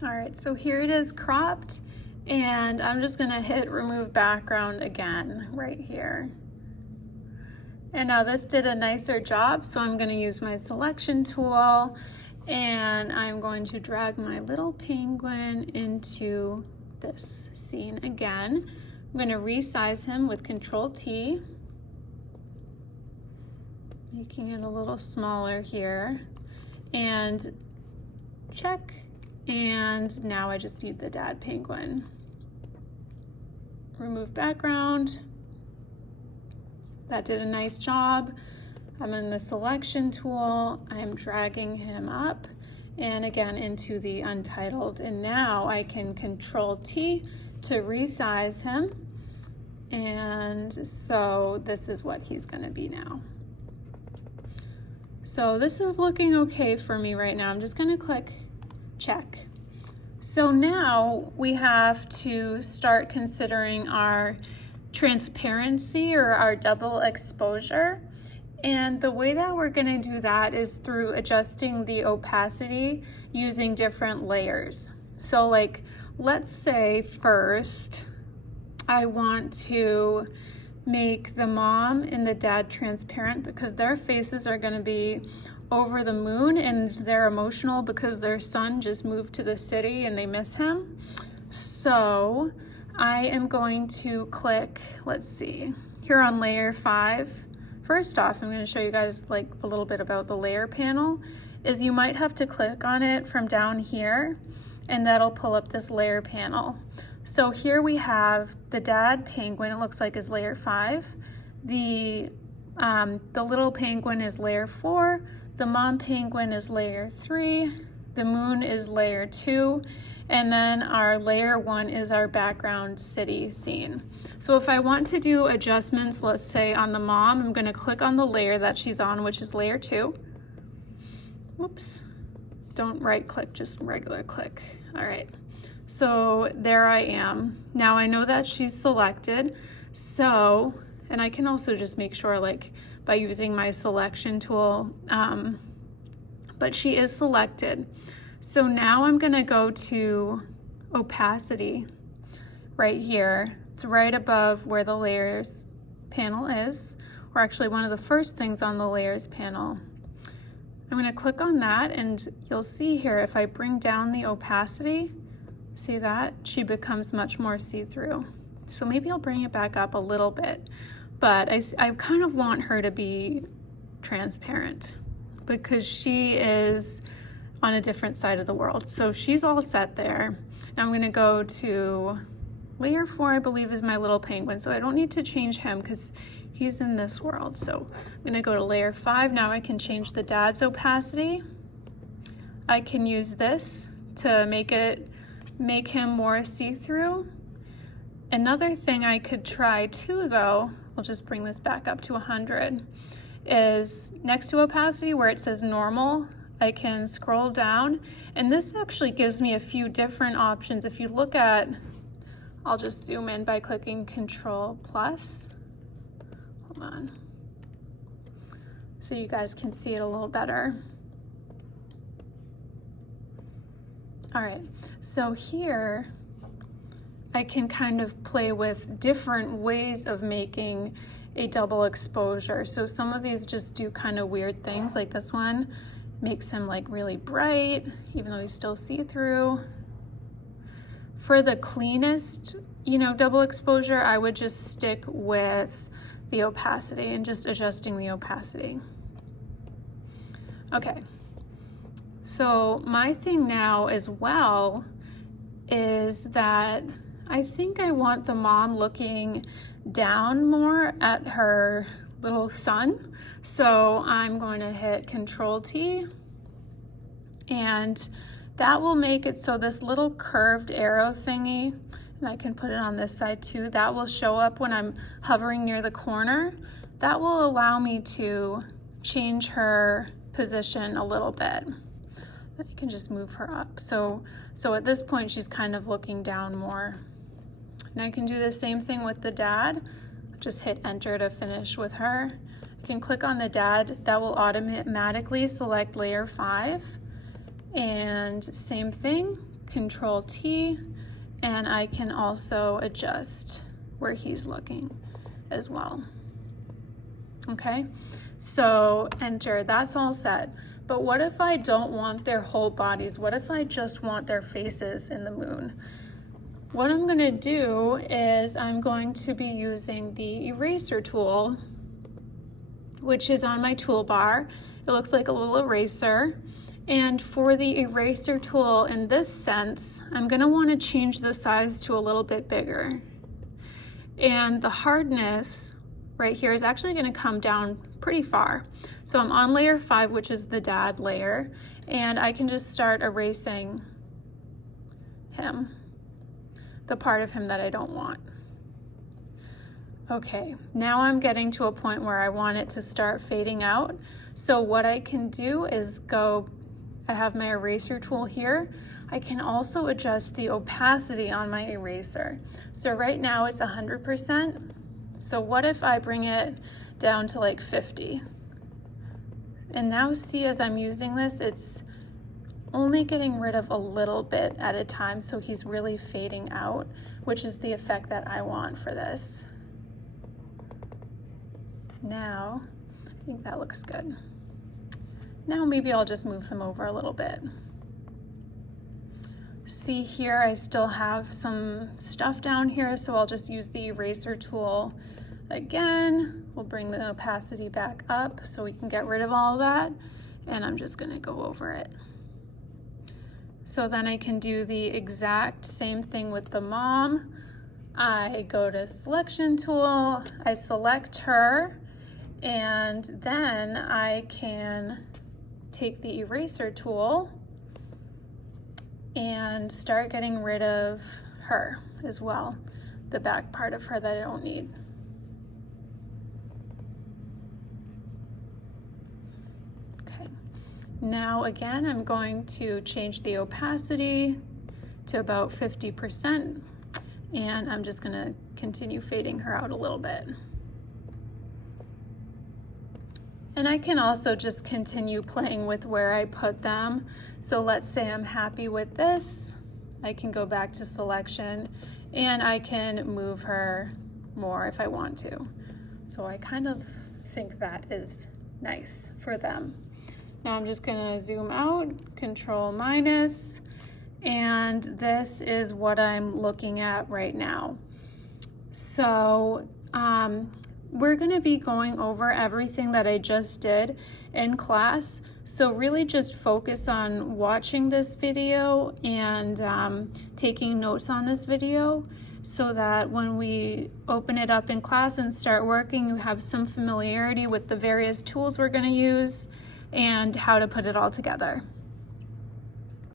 All right, so here it is cropped, and I'm just gonna hit remove background again right here. And now this did a nicer job, so I'm gonna use my selection tool, and I'm going to drag my little penguin into this scene again. I'm gonna resize him with Control T, making it a little smaller here, and check. And now I just need the dad penguin. Remove background. That did a nice job. I'm in the selection tool. I'm dragging him up and again into the untitled. And now I can Control T to resize him. And so this is what he's gonna be now. So this is looking okay for me right now. I'm just gonna click check. So now we have to start considering our transparency or our double exposure. And the way that we're gonna do that is through adjusting the opacity using different layers. So like, let's say first, I want to make the mom and the dad transparent because their faces are gonna be over the moon and they're emotional because their son just moved to the city and they miss him. So I am going to click, let's see, here on layer 5. First off, I'm going to show you guys like a little bit about the layer panel, is you might have to click on it from down here and that'll pull up this layer panel. So here we have the dad penguin, it looks like is layer 5. The little penguin is layer 4. The mom penguin is layer 3. The moon is layer 2. And then our layer 1 is our background city scene. So if I want to do adjustments, let's say on the mom, I'm gonna click on the layer that she's on, which is layer 2. Whoops, don't right click, just regular click. All right, so there I am. Now I know that she's selected. So, and I can also just make sure like by using my selection tool, but she is selected. So now I'm gonna go to opacity right here. It's right above where the layers panel is, or actually one of the first things on the layers panel. I'm gonna click on that and you'll see here if I bring down the opacity, see that? She becomes much more see-through. So maybe I'll bring it back up a little bit, but I kind of want her to be transparent because she is on a different side of the world. So she's all set there. Now I'm gonna go to layer 4, I believe is my little penguin. So I don't need to change him because he's in this world. So I'm gonna go to layer 5. Now I can change the dad's opacity. I can use this to make him more see-through. Another thing I could try too though, I'll just bring this back up to 100, is next to opacity where it says normal, I can scroll down and this actually gives me a few different options. If you look at, I'll just zoom in by clicking Control plus. Hold on. So you guys can see it a little better. All right, so here I can kind of play with different ways of making a double exposure. So some of these just do kind of weird things, like this one makes him like really bright, even though he's still see-through. For the cleanest, double exposure, I would just stick with the opacity and just adjusting the opacity. Okay, so my thing now as well is that I think I want the mom looking down more at her little son. So I'm going to hit Control T and that will make it so this little curved arrow thingy, and I can put it on this side too, that will show up when I'm hovering near the corner. That will allow me to change her position a little bit. I can just move her up. So at this point, she's kind of looking down more. And I can do the same thing with the dad. Just hit enter to finish with her. I can click on the dad. That will automatically select layer 5. And same thing, Control T, and I can also adjust where he's looking as well. Okay, so enter, that's all set. But what if I don't want their whole bodies? What if I just want their faces in the moon? What I'm gonna do is I'm going to be using the eraser tool, which is on my toolbar. It looks like a little eraser. And for the eraser tool in this sense, I'm gonna wanna change the size to a little bit bigger. And the hardness right here is actually gonna come down pretty far. So I'm on layer 5, which is the dad layer, and I can just start erasing him, the part of him that I don't want. Okay, now I'm getting to a point where I want it to start fading out. So what I can do is I have my eraser tool here. I can also adjust the opacity on my eraser. So right now it's 100%. So what if I bring it down to like 50? And now see, as I'm using this, it's only getting rid of a little bit at a time, so he's really fading out, which is the effect that I want for this. Now, I think that looks good. Now maybe I'll just move him over a little bit. See here, I still have some stuff down here, so I'll just use the eraser tool again. We'll bring the opacity back up so we can get rid of all of that, and I'm just gonna go over it. So then I can do the exact same thing with the mom. I go to selection tool, I select her, and then I can take the eraser tool and start getting rid of her as well, the back part of her that I don't need. Okay, now again, I'm going to change the opacity to about 50%, and I'm just gonna continue fading her out a little bit. And I can also just continue playing with where I put them. So let's say I'm happy with this. I can go back to selection and I can move her more if I want to. So I kind of think that is nice for them. Now I'm just gonna zoom out, Control minus, and this is what I'm looking at right now. So, we're going to be going over everything that I just did in class. So really just focus on watching this video and taking notes on this video so that when we open it up in class and start working, you have some familiarity with the various tools we're going to use and how to put it all together.